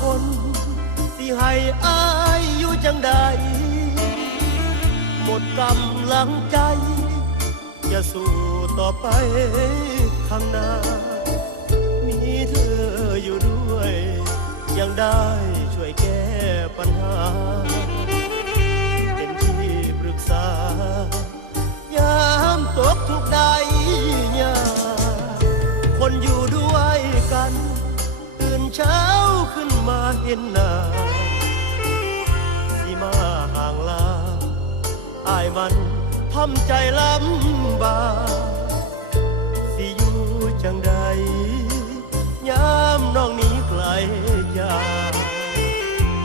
คนสิให้อายอยู่จังใดหมดกำลังใจจะสู้ต่อไปข้างหน้ามีเธออยู่ด้วยยังได้ช่วยแก้ปัญหาเป็นที่ปรึกษายามตกทุกข์ได้ยากคนอยู่ด้วยกันตื่นเช้าขึ้นมาเห็นหน้าสิมาห่างลาอายมันทำใจลำบากสิอยู่จังใดยามน้องนี้ไกลจาก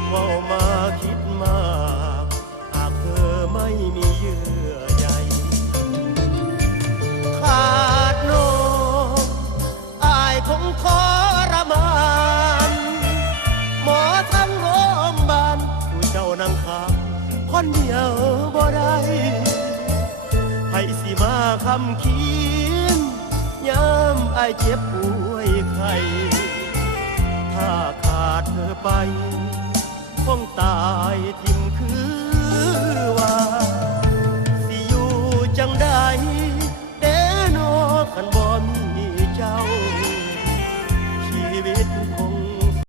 เว้ามาคิดมากหากเธอไม่มีเยื่อใยขาดน้องอายคงทรมานหมอทั้งโรงพยาบาลผู้เจ้านั่งข้างคนเดียวบ่ได้ให้สิมาคำเขียนยามอายเจ็บป่วยไข้ถ้าขาดเธอไปคงตายทิ่มคือว่าสิอยู่จังใด